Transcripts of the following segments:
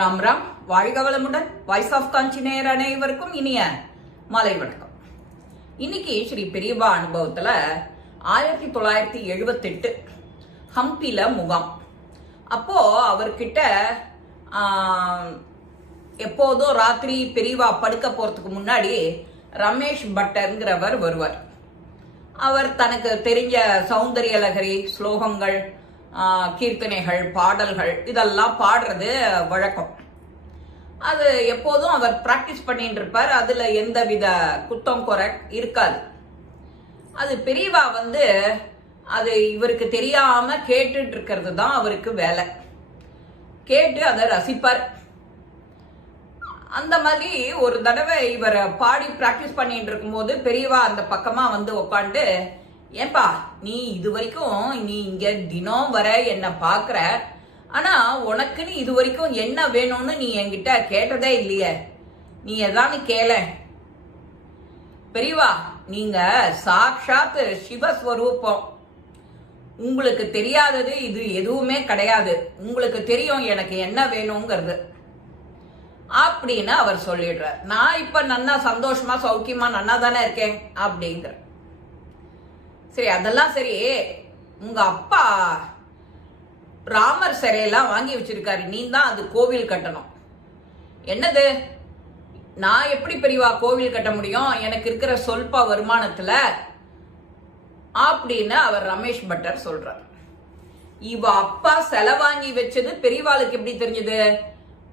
ராம் ராம் வாழ்க வளமுடன் voice of காஞ்சி நேயர் அனைவருக்கும் இனிய மாலை வணக்கம். இன்னைக்கு ஸ்ரீ பெரியபா அனுபவத்தில் ஆயிரத்தி தொள்ளாயிரத்தி எழுபத்தெட்டு ஹம்பியில் முகாம். அப்போ அவர்கிட்ட எப்போதோ ராத்திரி பெரியவா படுக்க போகிறதுக்கு முன்னாடி ரமேஷ் பட்டர்ங்கிறவர் வருவார். அவர் தனக்கு தெரிஞ்ச சௌந்தரியலகரி ஸ்லோகங்கள் கீர்த்தனைகள் பாடல்கள் இதெல்லாம் பாடுறது வழக்கம். அது எப்போதும் அவர் பிராக்டிஸ் பண்ணிட்டு இருப்பார் அதுல எந்தவித குத்தம் குறை இருக்காது. அது பெரியவா வந்து அது இவருக்கு தெரியாம கேட்டுட்டு இருக்கிறது தான் அவருக்கு வேலை. கேட்டு அதை ரசிப்பார். அந்த மாதிரி ஒரு தடவை இவர் பாடி பிராக்டிஸ் பண்ணிட்டு இருக்கும்போது பெரியவா அந்த பக்கமா வந்து உட்காந்து ஏன்பா நீ இது வரைக்கும் நீ இங்க தினம் வர என்ன பாக்குற ஆனா உனக்குன்னு இது வரைக்கும் என்ன வேணும்னு நீ என்கிட்ட கேட்டதே இல்லையே. நீ எதான்னு கேள. பெரியவா நீங்க சாக்ஷாத் சிவஸ்வரூபம். உங்களுக்கு தெரியாதது இது எதுவுமே கிடையாது. உங்களுக்கு தெரியும் எனக்கு என்ன வேணுங்கிறது. அப்படின்னு அவர் சொல்லிடுறார். நான் இப்ப நன்னா சந்தோஷமா சௌக்கியமா நன்னா தானே இருக்கேன் அப்படிங்கிற சரி அதெல்லாம் சரி. உங்க அப்பா ராமர் சிறையெல்லாம் வாங்கி வச்சிருக்காரு. நீ தான் அது கோவில் கட்டணும். என்னது? நான் எப்படி பெரியவா கோவில் கட்ட முடியும்? எனக்கு இருக்கிற சொல்ப வருமானத்துல அப்படின்னு அவர் ரமேஷ் பட்டர் சொல்றார். இவ அப்பா செலவாங்கி வச்சது பெரியவாளுக்கு எப்படி தெரிஞ்சது?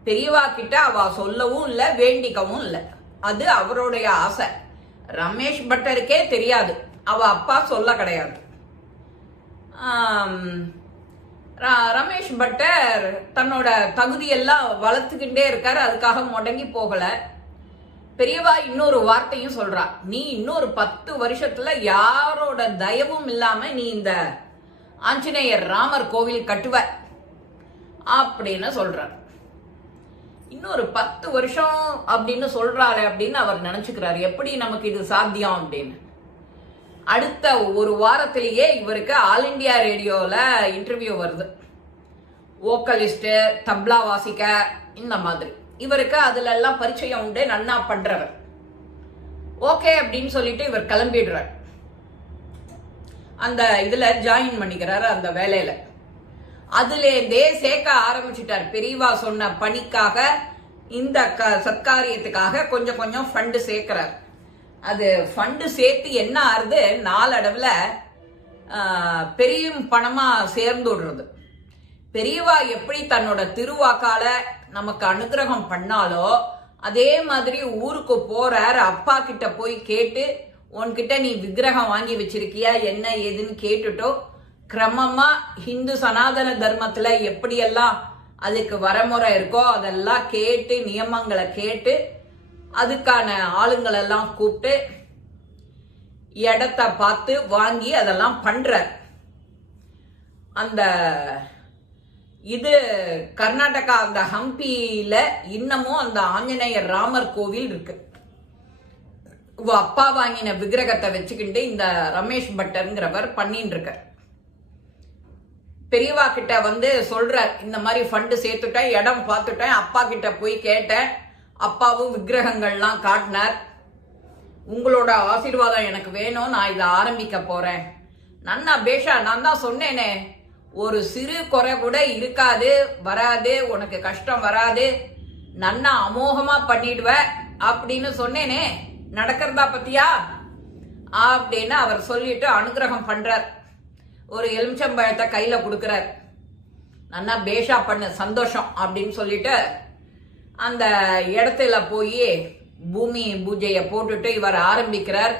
பெரியவா கிட்ட அவ சொல்லவும் இல்லை வேண்டிக்கவும் இல்லை. அது அவருடைய ஆசை. ரமேஷ் பட்டருக்கே தெரியாது. அவ அப்பா சொல்ல கிடையாது. ரமேஷ் பட்டர் தன்னோட தகுதியெல்லாம் வளர்த்துக்கிட்டே இருக்காரு. அதுக்காக முடங்கி போகல. பெரியவா இன்னொரு வார்த்தையும் சொல்றா. நீ இன்னொரு பத்து வருஷத்துல யாரோட தயவும் இல்லாம நீ இந்த ஆஞ்சநேயர் ராமர் கோவில் கட்டுவ அப்படின்னு சொல்றார் இன்னொரு பத்து வருஷம் அப்படின்னு சொல்றாரு அப்படின்னு அவர் நினைச்சுக்கிறாரு. எப்படி நமக்கு இது சாத்தியம்? அப்படின்னு. அடுத்த ஒரு வாரத்திலேயே இவருக்கு ஆல் இந்தியா ரேடியோவில் இன்டர்வியூ வருது. ஓக்கலிஸ்ட்டு தப்லா வாசிக்க இந்த மாதிரி. இவருக்கு அதுல எல்லாம் பரிச்சயம் உண்டு நன்னா பண்றவர். ஓகே அப்படின்னு சொல்லிட்டு இவர் கிளம்பிடுறார். அந்த இதுல ஜாயின் பண்ணிக்கிறாரு அந்த வேலையில. அதுலேருந்தே சேர்க்க ஆரம்பிச்சிட்டார். பெரியவா சொன்ன பணிக்காக இந்த க- சத்காரியத்துக்காக கொஞ்சம் கொஞ்சம் ஃபண்டு சேர்க்கிறார். அது ஃபண்டு சேர்த்து என்ன ஆறுது? நாளடைவில் பெரிய பணமாக சேர்ந்து விடுறது. பெரியவா எப்படி தன்னோட திருவாக்கால நமக்கு அனுகிரகம் பண்ணாலோ அதே மாதிரி ஊருக்கு போறார் அப்பா கிட்ட போய் கேட்டு உன்கிட்ட நீ விக்கிரகம் வாங்கி வச்சிருக்கியா? என்ன ஏதுன்னு கேட்டுட்டோ கிரமமா ஹிந்து சனாதன தர்மத்துல எப்படியெல்லாம் அதுக்கு வரமுறை இருக்கோ அதெல்லாம் கேட்டு நியமங்களை கேட்டு அதுக்கான ஆளுங்களெல்லாம் கூப்பிட்டு இடத்த பார்த்து வாங்கி அதெல்லாம் பண்றார். அந்த இது கர்நாடகா அந்த ஹம்பியில இன்னமும் அந்த ஆஞ்சநேயர் ராமர் கோவில் இருக்கு. இவ அப்பா வாங்கின விக்கிரகத்தை வச்சுக்கிட்டு இந்த ரமேஷ் பட்டர்ங்கிறவர் பண்ணிட்டு இருக்கார். பெரியவா கிட்ட வந்து சொல்றார் இந்த மாதிரி ஃபண்டு சேர்த்துட்டேன் இடம் பார்த்துட்டேன் அப்பா கிட்ட போய் கேட்டேன் அப்பாவும் விக்கிரகங்கள்லாம் காட்டினார். உங்களோட ஆசீர்வாதம் எனக்கு வேணும் நான் இதை ஆரம்பிக்க போறேன். நன்னா பேஷா நான் தான் சொன்னேனே ஒரு சிறு குறை கூட இருக்காது வராது உனக்கு கஷ்டம் வராது. நன்னா அமோகமா பண்ணிடுவ அப்படின்னு சொன்னேனே நடக்கிறதா பத்தியா? அப்படின்னு அவர் சொல்லிட்டு அனுகிரகம் பண்றார். ஒரு எலுமிச்சம்பழத்தை கையில கொடுக்கிறார். நன்னா பேஷா பண்ணு சந்தோஷம் அப்படின்னு சொல்லிட்டு அந்த இடத்துல போய் பூமி பூஜையை போட்டுட்டு இவர் ஆரம்பிக்கிறார்.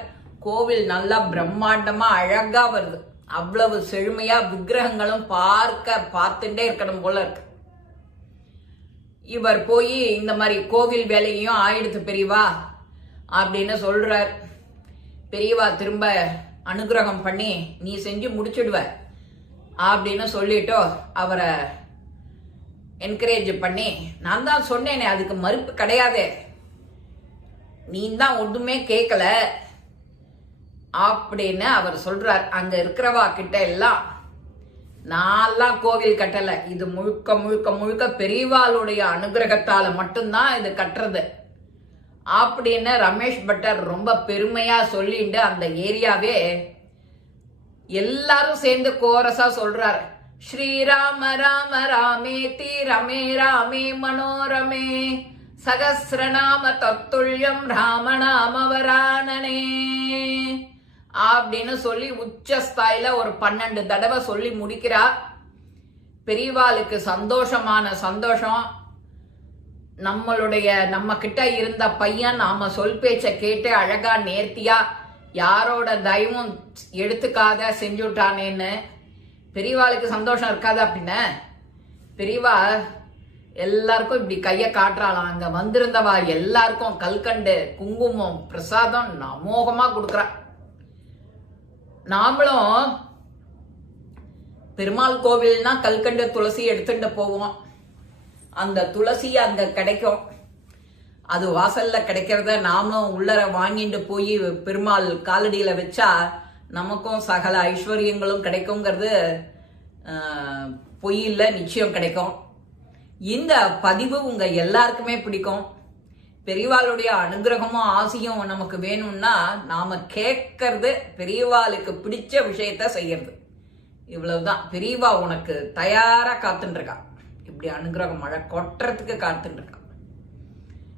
கோவில் நல்லா பிரம்மாண்டமா அழகா வருது. அவ்வளவு செழுமையா விக்கிரகங்களும் பார்க்க பார்த்துட்டே இருக்கணும் போல இருக்கு. இவர் போய் இந்த மாதிரி கோவில் வேலையும் ஆயிடுத்து பெரியவா அப்படின்னு சொல்றார். பெரியவா திரும்ப அனுகிரகம் பண்ணி நீ செஞ்சு முடிச்சிடுவ அப்படின்னு சொல்லிட்டோ அவரை என்கரேஜ் பண்ணி நான் தான் சொன்னேனே அதுக்கு மறுப்பு கிடையாதே. நீ தான் ஒன்றுமே கேட்கல அப்படின்னு அவர் சொல்றார். அங்க இருக்கிறவா கிட்ட எல்லாம் நான்லாம் கோவில் கட்டல. இது முழுக்க முழுக்க முழுக்க பெரியவாளுடைய அனுகிரகத்தால மட்டும்தான் இது கட்டுறது. அப்படின்னு ரமேஷ் பட்டர் ரொம்ப பெருமையா சொல்லிட்டு அந்த ஏரியாவே எல்லாரும் சேர்ந்து கோரஸா சொல்றாரு. ஸ்ரீராம ராம ராமேதி ரமே ராமே மனோரமே. சகசிரநாம தத்துல்யம் ராமநாமவராணனே அப்படின்னு சொல்லி உச்சஸ்தாயில ஒரு பன்னெண்டு தடவை சொல்லி முடிக்கிறா. பெரியவாளுக்கு சந்தோஷமான சந்தோஷம். நம்மளுடைய நம்ம கிட்ட இருந்த பையன் நாம சொல் பேச்ச கேட்டு அழகா நேர்த்தியா யாரோட தயவும் எடுத்துக்காத செஞ்சுட்டானேன்னு பெரியவாளுக்கு சந்தோஷம் இருக்காது அப்படின்ன பெரியவா எல்லாருக்கும் இப்படி கையை காட்டுறாளாம். அங்கே வந்திருந்தவா எல்லாருக்கும் கல்கண்டு குங்குமம் பிரசாதம் நமோகமாக கொடுக்குறா. நாமளும் பெருமாள் கோவில்னா கல்கண்டு துளசி எடுத்துட்டு போவோம். அந்த துளசி அங்க கிடைக்கும். அது வாசல்ல கிடைக்கிறத நாமளும் உள்ளர வாங்கிட்டு போய் பெருமாள் காலடியில வச்சா நமக்கும் சகல ஐஸ்வர்யங்களும் கிடைக்குங்கிறது ஆஹ், பொய் நிச்சயம் கிடைக்கும். இந்த பதிவு உங்க எல்லாருக்குமே பிடிக்கும். பெரியவாளுடைய அனுகிரகமும் ஆசையும் நமக்கு வேணும்னா நாம கேட்கறது பெரியவாளுக்கு பிடிச்ச விஷயத்த செய்யறது. இவ்வளவுதான். பெரியவா உனக்கு தயாரா காத்துட்டு இருக்கா இப்படி அனுகிரகம் மழை கொட்டுறதுக்கு காத்துட்டு இருக்கா